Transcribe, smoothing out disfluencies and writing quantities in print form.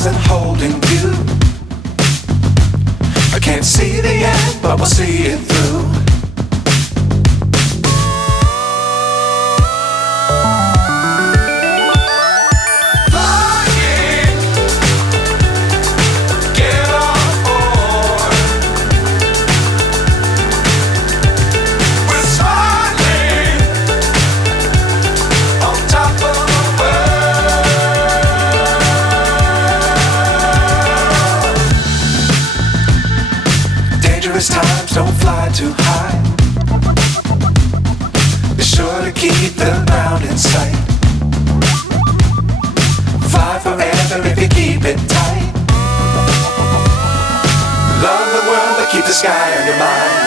stars and holding you. I can't see the end, but we'll see it through. Times don't fly too high. Be sure to keep the ground in sight. Fly forever if you keep it tight. Love the world but keep the sky on your mind.